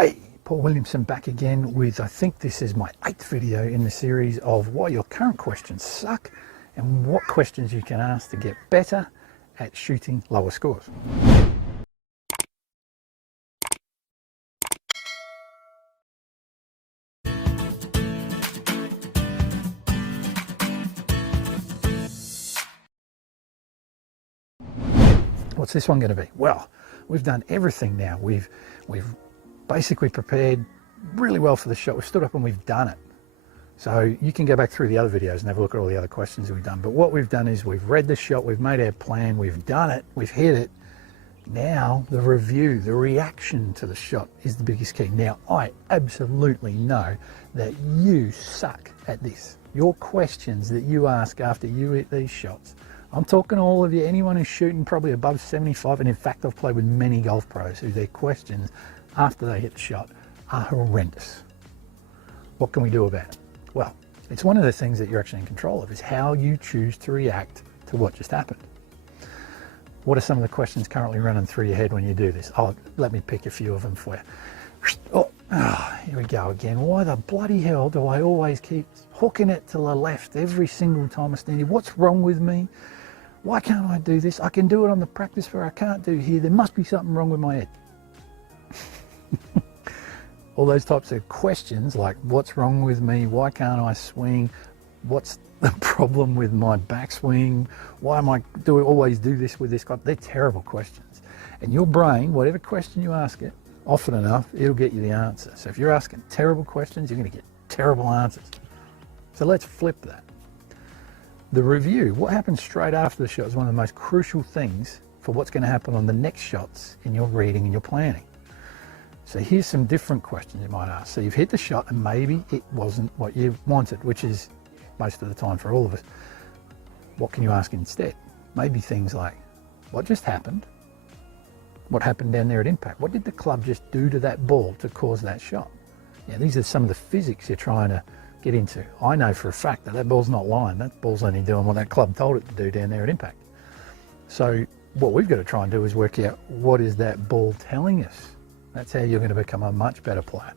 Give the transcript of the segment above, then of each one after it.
Hey, Paul Williamson back again with, I think this is my 8th video in the series of why your current questions suck and what questions you can ask to get better at shooting lower scores. What's this one going to be? Well, we've done everything now. We've basically prepared really well for the shot. We've stood up and we've done it. So you can go back through the other videos and have a look at all the other questions we've done. But what we've done is we've read the shot, we've made our plan, we've done it, we've hit it. Now the review, the reaction to the shot is the biggest key. Now I absolutely know that you suck at this. Your questions that you ask after you hit these shots, I'm talking to all of you, anyone who's shooting probably above 75, and in fact I've played with many golf pros who their questions after they hit the shot are horrendous. What can we do about it? Well, it's one of the things that you're actually in control of, is how you choose to react to what just happened. What are some of the questions currently running through your head when you do this? Oh, let me pick a few of them for you. Oh, here we go again. Why the bloody hell do I always keep hooking it to the left every single time I stand here? What's wrong with me? Why can't I do this? I can do it on the practice where I can't do here. There must be something wrong with my head. All those types of questions like, what's wrong with me? Why can't I swing? What's the problem with my backswing? Why am I always do this with this guy? They're terrible questions. And your brain, whatever question you ask it, often enough, it'll get you the answer. So if you're asking terrible questions, you're going to get terrible answers. So let's flip that. The review, what happens straight after the shot, is one of the most crucial things for what's going to happen on the next shots in your reading and your planning. So here's some different questions you might ask. So you've hit the shot and maybe it wasn't what you wanted, which is most of the time for all of us. What can you ask instead? Maybe things like, what just happened? What happened down there at impact? What did the club just do to that ball to cause that shot? Yeah, these are some of the physics you're trying to get into. I know for a fact that that ball's not lying. That ball's only doing what that club told it to do down there at impact. So what we've got to try and do is work out, what is that ball telling us? That's how you're going to become a much better player.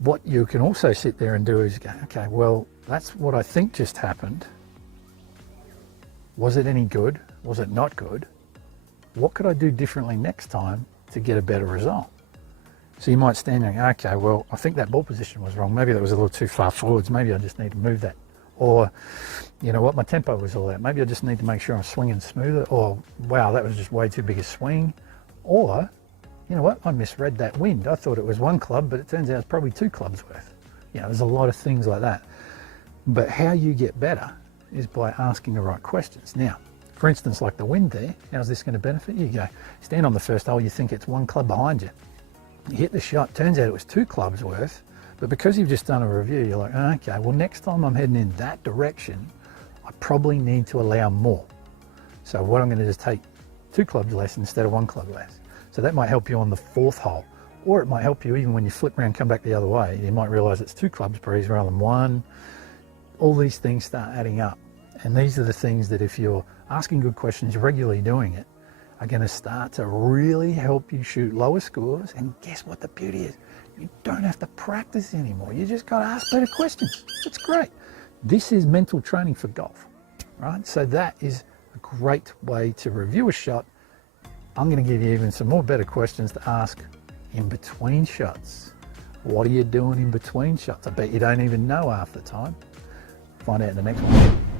What you can also sit there and do is go, okay, well, that's what I think just happened. Was it any good? Was it not good? What could I do differently next time to get a better result? So you might stand there and go, okay, well, I think that ball position was wrong. Maybe that was a little too far forwards. Maybe I just need to move that. Or, you know what, my tempo was all that. Maybe I just need to make sure I'm swinging smoother. Or, wow, that was just way too big a swing. Or, you know what, I misread that wind. I thought it was one club, but it turns out it's probably 2 clubs worth. You know, there's a lot of things like that. But how you get better is by asking the right questions. Now, for instance, like the wind there, how's this going to benefit you? You go, stand on the first hole, you think it's 1 club behind you. You hit the shot, turns out it was 2 clubs worth, but because you've just done a review, you're like, okay, well, next time I'm heading in that direction, I probably need to allow more. So what I'm going to do is take 2 clubs less instead of 1 club less. So that might help you on the 4th hole, or it might help you even when you flip around, come back the other way. You might realize it's 2 clubs breeze rather than 1. All these things start adding up. And these are the things that if you're asking good questions, regularly doing it, are going to start to really help you shoot lower scores. And guess what the beauty is? You don't have to practice anymore. You just got to ask better questions. It's great. This is mental training for golf, right? So that is a great way to review a shot. I'm going to give you even some more better questions to ask in between shots. What are you doing in between shots? I bet you don't even know half the time. Find out in the next one.